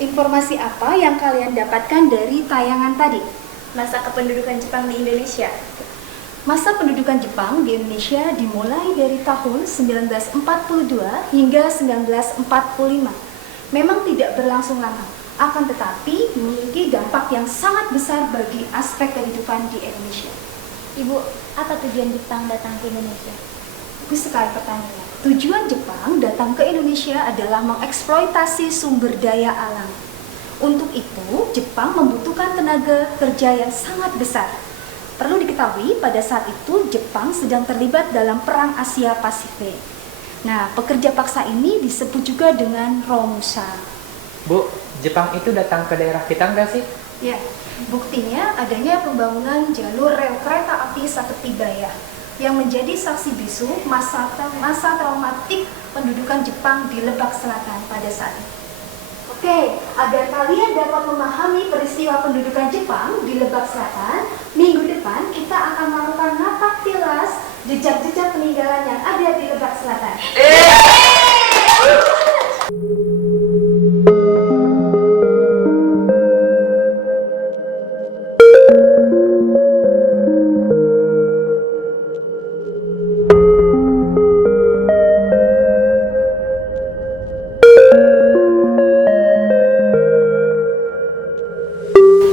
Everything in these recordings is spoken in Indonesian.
Informasi apa yang kalian dapatkan dari tayangan tadi? Masa kependudukan Jepang di Indonesia. Masa pendudukan Jepang di Indonesia dimulai dari tahun 1942 hingga 1945. Memang tidak berlangsung lama, akan tetapi memiliki dampak yang sangat besar bagi aspek kehidupan di Indonesia. Ibu, apa tujuan Jepang datang ke Indonesia? Bagus sekali pertanyaannya. Tujuan Jepang datang ke Indonesia adalah mengeksploitasi sumber daya alam. Untuk itu, Jepang membutuhkan tenaga kerja yang sangat besar. Perlu diketahui, pada saat itu Jepang sedang terlibat dalam Perang Asia Pasifik. Nah, pekerja paksa ini disebut juga dengan Romusa. Bu, Jepang itu datang ke daerah kita nggak sih? Ya, buktinya adanya pembangunan jalur rel kereta api Saketibaya yang menjadi saksi bisu masa traumatik pendudukan Jepang di Lebak Selatan pada saat itu. Oke, agar kalian dapat memahami peristiwa pendudukan Jepang di Lebak Selatan, minggu depan kita akan melakukan napak tilas jejak-jejak peninggalan yang ada di Lebak Selatan.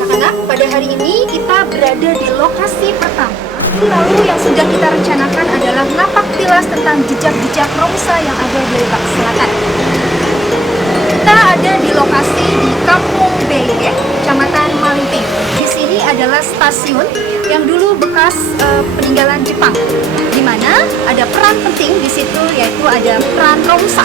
Anak-anak, pada hari ini kita berada di lokasi pertama. Lalu yang sudah kita rencanakan adalah napak tilas tentang jejak-jejak Romusa yang ada di Lebak Selatan. Kita ada di lokasi di Kampung Beye, Kecamatan Malingping. Di sini adalah stasiun yang dulu bekas peninggalan Jepang, di mana ada peran penting di situ, yaitu ada peran Romusa.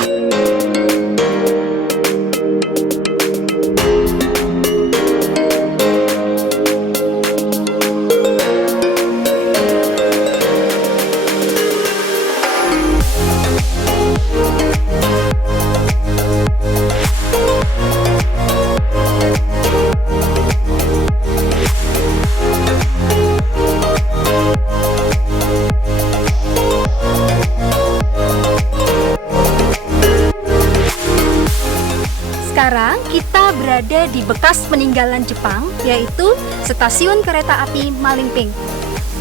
Sekarang kita berada di bekas peninggalan Jepang, yaitu stasiun kereta api Malingping.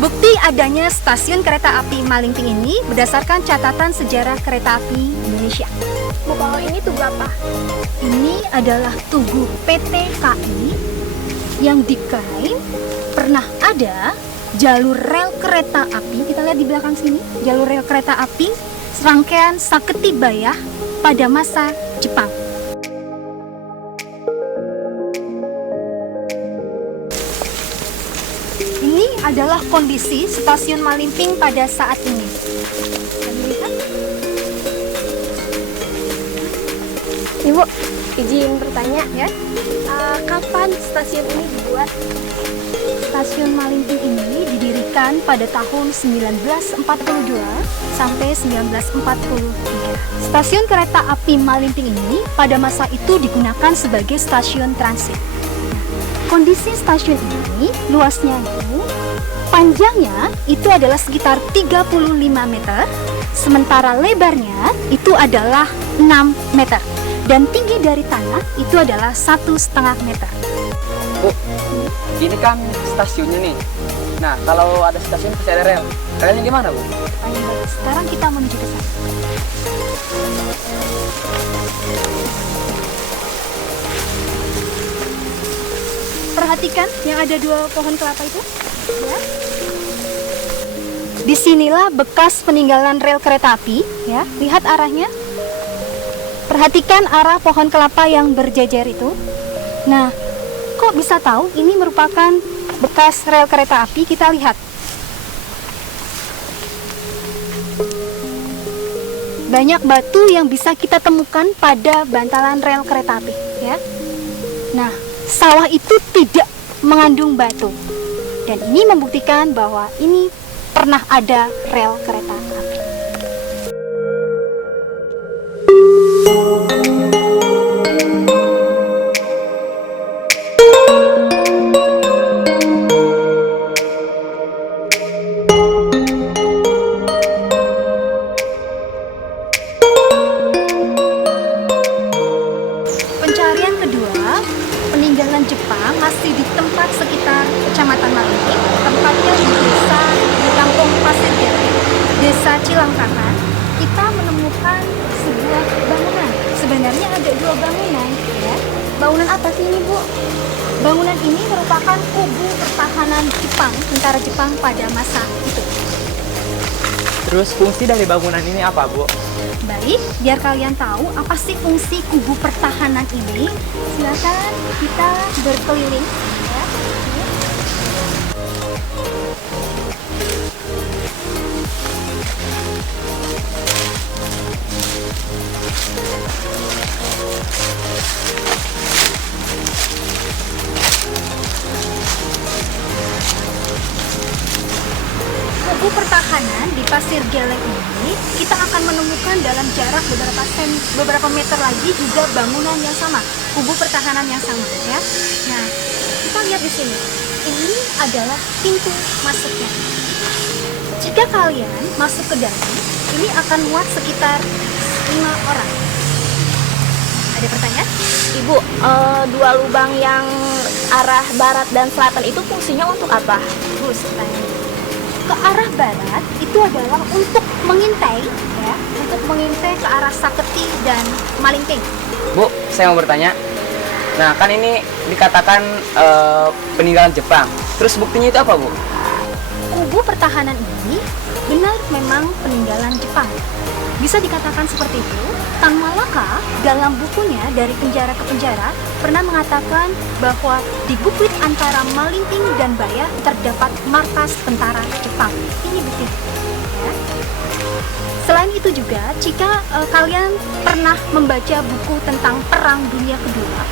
Bukti adanya stasiun kereta api Malingping ini berdasarkan catatan sejarah kereta api Indonesia. Bu, kalau ini tugu apa? Ini adalah tugu PT KAI yang diklaim pernah ada jalur rel kereta api. Kita lihat di belakang sini, jalur rel kereta api serangkaian Saketibaya pada masa Jepang. Ini adalah kondisi stasiun Malingping pada saat ini. Kalian lihat? Ibu, izin bertanya ya. Kapan stasiun ini dibuat? Stasiun Malingping ini didirikan pada tahun 1942 sampai 1943. Stasiun kereta api Malingping ini pada masa itu digunakan sebagai stasiun transit. Kondisi stasiun ini, luasnya itu, panjangnya itu adalah sekitar 35 meter, sementara lebarnya itu adalah 6 meter. Dan tinggi dari tanah itu adalah 1,5 meter. Bu, ini kan stasiunnya nih. Nah, kalau ada stasiun pasti ada rel. Relnya gimana, Bu? Sekarang kita menuju ke sana. Perhatikan yang ada 2 pohon kelapa itu. Ya. Disinilah bekas peninggalan rel kereta api. Ya, lihat arahnya. Perhatikan arah pohon kelapa yang berjejer itu. Nah, kok bisa tahu ini merupakan bekas rel kereta api? Kita lihat. Banyak batu yang bisa kita temukan pada bantalan rel kereta api, ya. Nah, sawah itu tidak mengandung batu. Dan ini membuktikan bahwa ini pernah ada rel kereta api. Pencarian kedua peninggalan Jepang masih di tempat sekitar Kecamatan Malinting, tempatnya di desa di Kampung Pasir Geleng, Desa Cilangkahan. Kita menemukan sebuah bangunan. Sebenarnya ada dua bangunan, ya. Bangunan apa sih ini, Bu? Bangunan ini merupakan kubu pertahanan Jepang, tentara Jepang pada masa itu. Terus fungsi dari bangunan ini apa, Bu? Baik, biar kalian tahu apa sih fungsi kubu pertahanan ini, silakan kita berkeliling, ya. Kubu pertahanan di Pasir Geleng ini kita akan menemukan dalam jarak beberapa meter lagi juga bangunan yang sama, kubu pertahanan yang sama, ya. Nah, kita lihat di sini. Ini adalah pintu masuknya. Jika kalian masuk ke dalam, ini akan muat sekitar 5 orang. Ada pertanyaan? Ibu, dua lubang yang arah barat dan selatan itu fungsinya untuk apa? Bagus pertanyaan. Ke arah barat itu adalah untuk mengintai, ya, untuk mengintai ke arah Saketi dan Malinting. Bu, saya mau bertanya. Nah, kan ini dikatakan peninggalan Jepang. Terus buktinya itu apa, Bu? Kubu pertahanan ini benar memang peninggalan Jepang. Bisa dikatakan seperti itu. Tan Malaka dalam bukunya Dari Penjara ke Penjara pernah mengatakan bahwa di bukit antara Malinting dan Bayah terdapat markas tentara Jepang. Ini bukti. Ya. Selain itu juga, jika kalian pernah membaca buku tentang Perang Dunia Kedua,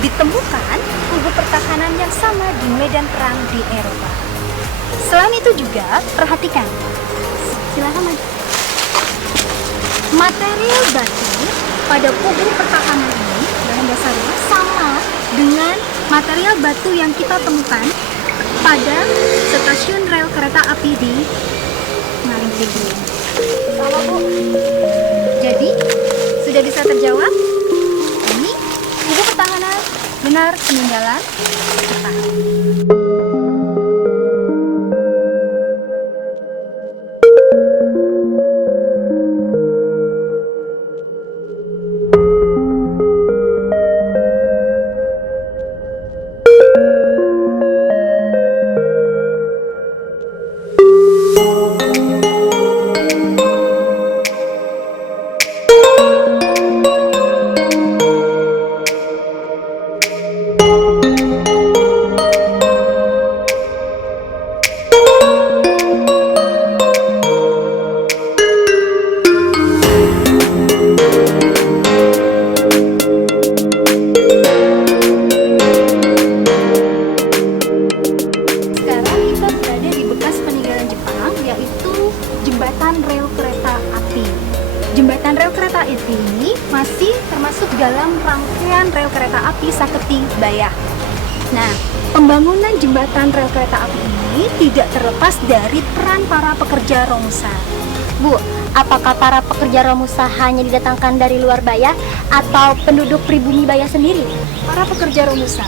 ditemukan kubu pertahanan yang sama di medan perang di Eropa. Selain itu juga, perhatikan. Silakan maju. Material batu pada kubu pertahanan ini bahan dasarnya sama dengan material batu yang kita temukan pada stasiun rel kereta api di Malinting. Sama, Bu. Jadi, sudah bisa terjawab? Ini kubu pertahanan benar peninggalan Jepang. Jembatan rel kereta api ini masih termasuk dalam rangkaian rel kereta api Saketi Bayah. Nah, pembangunan jembatan rel kereta api ini tidak terlepas dari peran para pekerja Romusa. Bu, apakah para pekerja Romusa hanya didatangkan dari luar Bayah atau penduduk pribumi Bayah sendiri? Para pekerja Romusa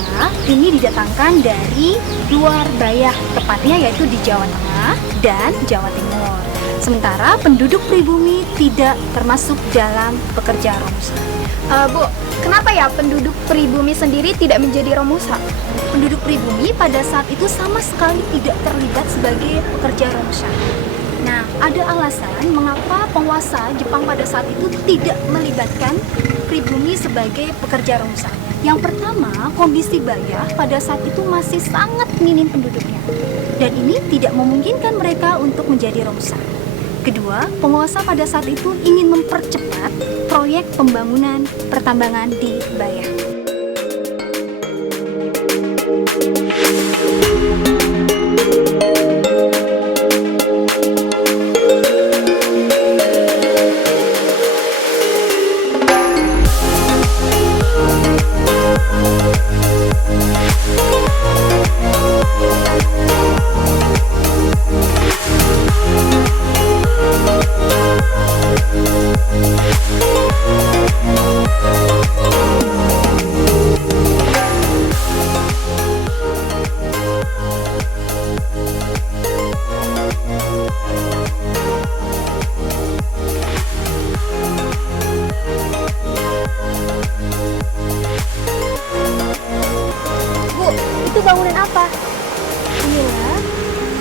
ini didatangkan dari luar Bayah, tepatnya yaitu di Jawa Tengah dan Jawa Timur. Sementara penduduk pribumi tidak termasuk dalam pekerja Romusa. Bu, kenapa ya penduduk pribumi sendiri tidak menjadi Romusa? Penduduk pribumi pada saat itu sama sekali tidak terlibat sebagai pekerja Romusa. Nah, ada alasan mengapa penguasa Jepang pada saat itu tidak melibatkan pribumi sebagai pekerja Romusa. Yang pertama, kondisi Bayah pada saat itu masih sangat minim penduduknya, dan ini tidak memungkinkan mereka untuk menjadi Romusa. Kedua, penguasa pada saat itu ingin mempercepat proyek pembangunan pertambangan di Bayah. bangunan apa? Inilah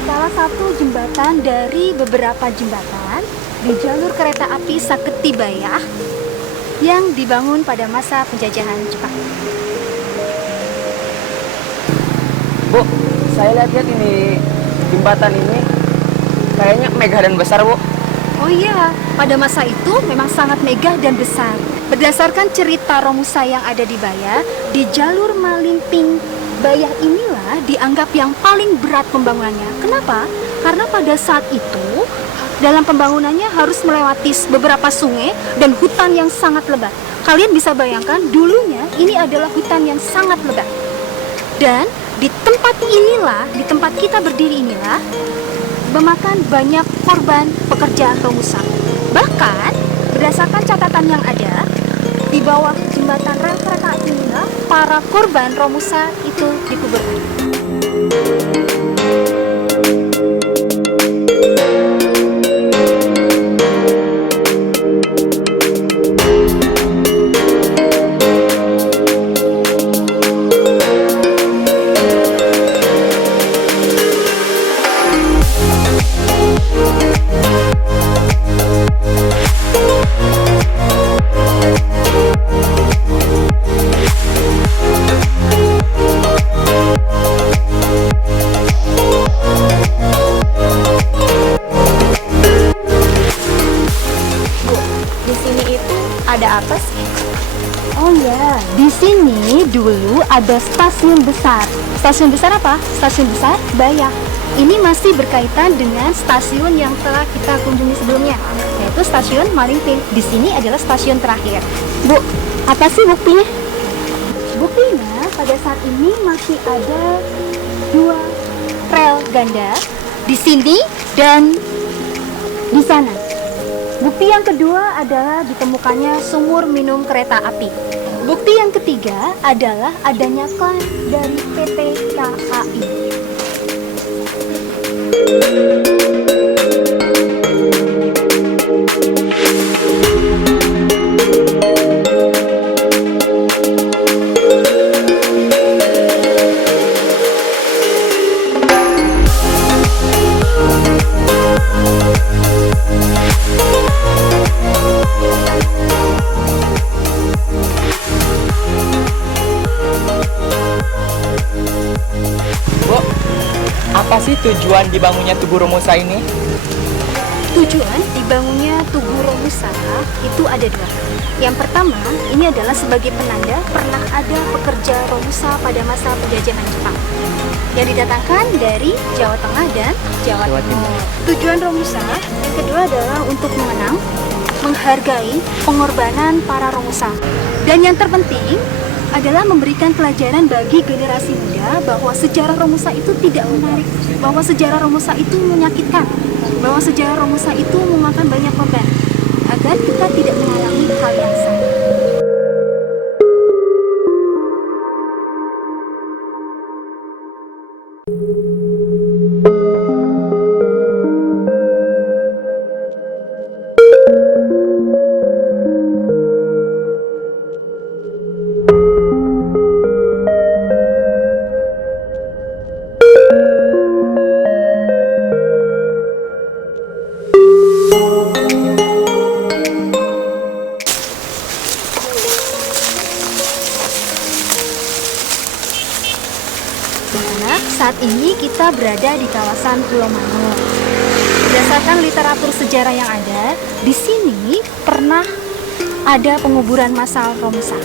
salah satu jembatan dari beberapa jembatan di jalur kereta api Saketi Bayah yang dibangun pada masa penjajahan Jepang. Bu, saya lihat-lihat ini jembatan ini kayaknya megah dan besar, Bu. Oh iya, pada masa itu memang sangat megah dan besar. Berdasarkan cerita Romusa yang ada di Bayah, di jalur Malimping Bayah inilah dianggap yang paling berat pembangunannya. Kenapa? Karena pada saat itu dalam pembangunannya harus melewati beberapa sungai dan hutan yang sangat lebat. Kalian bisa bayangkan dulunya ini adalah hutan yang sangat lebat. Dan di tempat inilah, di tempat kita berdiri inilah memakan banyak korban pekerja Romusa. Bahkan berdasarkan catatan yang ada, di bawah jembatan rel kereta api inilah para korban Romusa itu dikuburkan. Ada apa sih? Oh ya, di sini dulu ada stasiun besar. Stasiun besar apa? Stasiun besar Bayah. Ini masih berkaitan dengan stasiun yang telah kita kunjungi sebelumnya, yaitu stasiun Malimping. Di sini adalah stasiun terakhir. Bu, apa sih buktinya? Buktinya pada saat ini masih ada 2 rel ganda di sini dan di sana. Bukti yang kedua adalah ditemukannya sumur minum kereta api. Bukti yang ketiga adalah adanya klan dari PT KAI. Bu, apa sih tujuan dibangunnya Tugu Romusa ini? Tujuan dibangunnya Tugu Romusa itu ada 2. Yang pertama, ini adalah sebagai penanda pernah ada pekerja Romusa pada masa penjajahan Jepang yang didatangkan dari Jawa Tengah dan Jawa Timur. Tujuan Romusa yang kedua adalah untuk mengenang, menghargai pengorbanan para Romusa. Dan yang terpenting adalah memberikan pelajaran bagi generasi muda bahwa sejarah Romusa itu tidak menarik, bahwa sejarah Romusa itu menyakitkan, bahwa sejarah Romusa itu memakan banyak korban, agar kita tidak mengalami hal yang sama. Saat ini kita berada di kawasan Pulau Manuk. Berdasarkan literatur sejarah yang ada, di sini pernah ada penguburan massal Romusa.